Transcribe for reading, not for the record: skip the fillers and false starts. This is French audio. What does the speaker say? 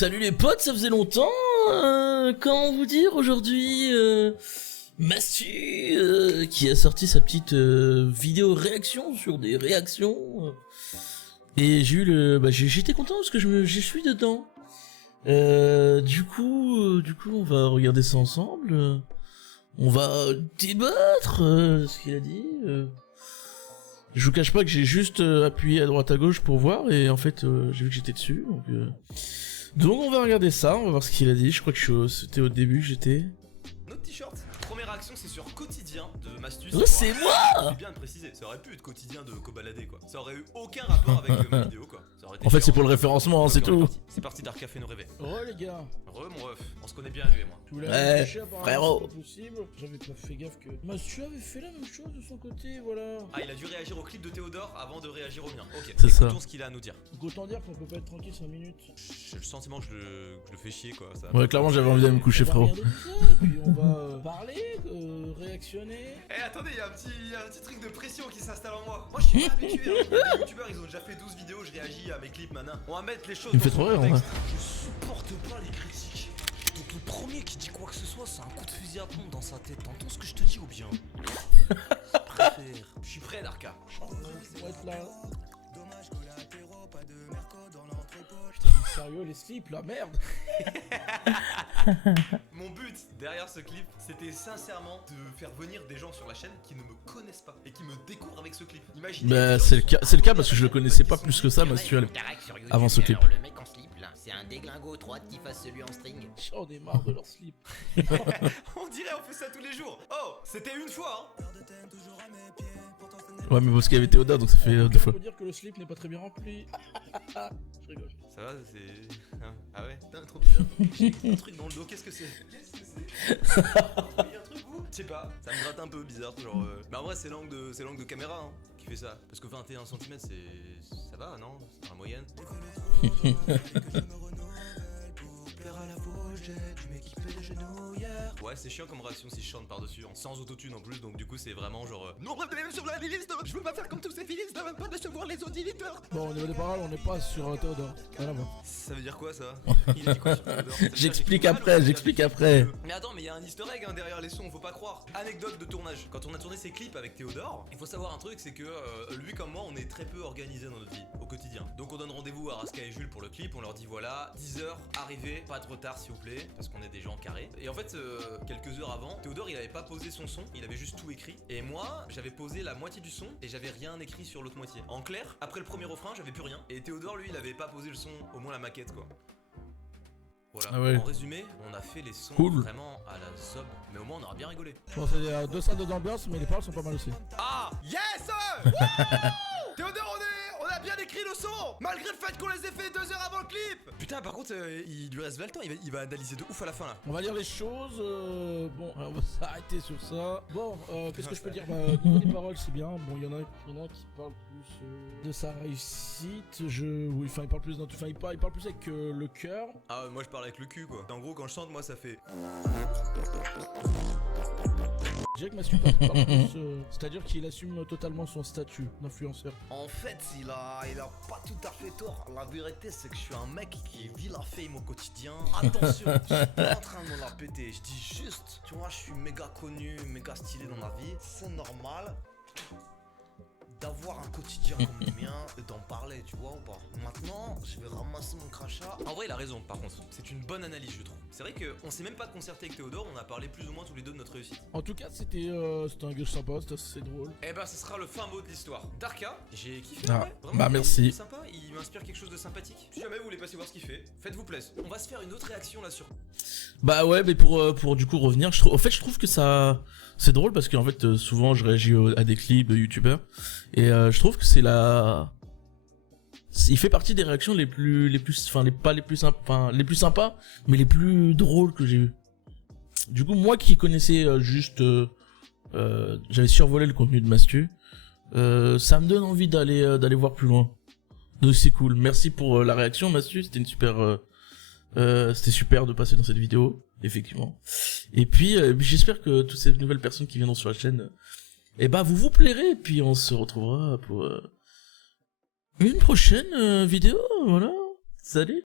Salut les potes, ça faisait longtemps. Comment vous dire aujourd'hui Mastu qui a sorti sa petite vidéo réaction sur des réactions. Et j'ai eu le, j'étais content parce que j'y suis dedans. Du coup, on va regarder ça ensemble. On va débattre ce qu'il a dit. Je vous cache pas que j'ai juste appuyé à droite à gauche pour voir et en fait j'ai vu que j'étais dessus. Donc on va regarder ça, on va voir ce qu'il a dit. Je crois que c'était au début que j'étais. Notre t-shirt, première réaction c'est sur quotidien de Mastus. Oh, c'est moi! C'est bien de préciser, ça aurait pu être quotidien de Cobaladé quoi. Ça aurait eu aucun rapport avec ma vidéo quoi. Ça aurait été En fait c'est pour le référencement, c'est tout. C'est parti Darka fait nous rêver. Re les gars. Re mon ref, on se connaît bien lui et moi. Tu voulais Ouais, frérot. c'est pas possible. J'avais pas fait gaffe que Mastu avait fait la même chose de son côté, voilà. Ah il a dû réagir au clip de Théodore avant de réagir au mien. Ok, C'est ça. écoutons ce qu'il a à nous dire. Donc autant dire qu'on peut pas être tranquille 5 minutes. J'ai le sentiment que je le fais chier quoi. Ça... Ouais, clairement j'avais envie d'aller me coucher, On va frérot. regarder tout ça, puis on va parler, réactionner. Eh attendez, il y a un petit truc de pression qui s'installe en moi. Moi je suis pas habitué, hein. Il y a des youtubeurs, ils ont déjà fait 12 vidéos, je réagis à mes clips maintenant. On va mettre les choses Il me dans fait son trop rire, contexte. ouais. Je supporte pas les critiques. Donc le premier qui dit quoi que ce soit, c'est un coup de fusil à pompe dans sa tête. T'entends ce que je te dis ou bien? Je préfère. Je suis prêt Darka. Pour être là. Putain, mais sérieux, les slips, la merde. Mon but derrière ce clip, c'était sincèrement de faire venir des gens sur la chaîne qui ne me connaissent pas et qui me découvrent avec ce clip. Imaginez. Bah c'est le cas parce que je le connaissais pas plus que ça, Mastu, avant ce clip. Alors, le mec en slip là, c'est un déglingo trop hâte qu'il fasse celui en string. J'en ai marre de leur slip. On dirait on fait ça tous les jours. Oh, c'était une fois hein. Ouais mais parce qu'il y avait Théodore donc ça fait deux fois. On peut dire que le slip n'est pas très bien rempli. Je rigole. Ça va, c'est... Hein ah ouais? Putain, trop bizarre. J'ai un truc dans le dos, qu'est-ce que c'est? Il y a un truc où? Je sais pas, ça me gratte un peu bizarre, genre... Mais en vrai, c'est l'angle de caméra hein, qui fait ça. Parce que 21 cm, c'est... ça va, non? C'est dans la moyenne. Ouais, c'est chiant comme réaction si je chante par-dessus, sans autotune en plus, donc du coup c'est vraiment genre... Non, sur la liste, je veux pas faire comme tous ces filistes, pas décevoir les auditeurs. Bon, au niveau des paroles, on n'est pas sur Théodore. Rien à voir. Ça veut dire quoi ça? Il a dit quoi sur Théodore? J'explique après. Mais attends, mais il y a un easter egg hein, derrière les sons, faut pas croire. Anecdote de tournage. Quand on a tourné ces clips avec Théodore, il faut savoir un truc, c'est que lui comme moi, on est très peu organisé dans notre vie, au quotidien. Donc on donne rendez-vous à Raska et Jules pour le clip, on leur dit voilà, 10h, arrivez, pas de retard s'il vous plaît, parce qu'on est des gens carrés. Et en fait, quelques heures avant, Théodore il avait pas posé son son, il avait juste tout écrit. Et moi, j'avais posé la moitié du son et j'avais rien écrit sur l'autre moitié. En clair, après le premier refrain, j'avais plus rien. Et Théodore lui, il avait pas posé le son, au moins la maquette quoi. Voilà, Ah ouais. En résumé, on a fait les sons Cool. vraiment à la zob, mais au moins on aura bien rigolé. Bon, c'est 2 salles d'ambiance, mais les paroles sont pas mal aussi. Ah yes Théodore, on a bien écrit le son, malgré le fait qu'on les ait fait 2 heures avant le clip. Putain, par contre, il lui reste 20 ans, il va analyser de ouf à la fin là. On va lire les choses. Bon, on va s'arrêter sur ça. Bon, qu'est-ce que je peux dire? Niveau des paroles, c'est bien. Bon, il y en a qui parlent plus de sa réussite. Oui, enfin, il parle plus il parle plus avec le cœur. Ah moi je parle avec le cul quoi. En gros quand je chante moi ça fait... Je dirais que Mastu parle plus, c'est-à-dire qu'il assume totalement son statut d'influenceur. En fait il a pas tout à fait tort. La vérité c'est que je suis un mec qui vit la fame au quotidien. Attention, je suis pas en train de me la péter. Je dis juste, tu vois, je suis méga connu, méga stylé dans la vie. C'est normal d'avoir un quotidien comme le mien et d'en parler, tu vois ou pas. Maintenant, je vais ramasser mon crachat. En vrai, il a raison, par contre. C'est une bonne analyse, je trouve. C'est vrai qu'on s'est même pas concerté avec Théodore, on a parlé plus ou moins tous les deux de notre réussite. En tout cas, c'était un gage sympa, c'était assez drôle. Eh ben, ce sera le fin mot de l'histoire. Darka, j'ai kiffé, Ah, ouais. Vraiment, bah, merci. Il est sympa, il m'inspire quelque chose de sympathique. Si jamais vous voulez passer voir ce qu'il fait, faites-vous plaisir. On va se faire une autre réaction là sur... Bah ouais, mais pour du coup revenir, je trouve que ça c'est drôle parce qu'en fait souvent je réagis à des clips de youtubeurs et je trouve que il fait partie des réactions les plus sympas mais les plus drôles que j'ai eu. Du coup moi qui connaissais juste j'avais survolé le contenu de Mastu, ça me donne envie d'aller voir plus loin. Donc c'est cool. Merci pour la réaction Mastu, c'était super de passer dans cette vidéo, effectivement. Et puis j'espère que toutes ces nouvelles personnes qui viendront sur la chaîne, vous plairez, et puis on se retrouvera pour une prochaine vidéo, voilà. Salut.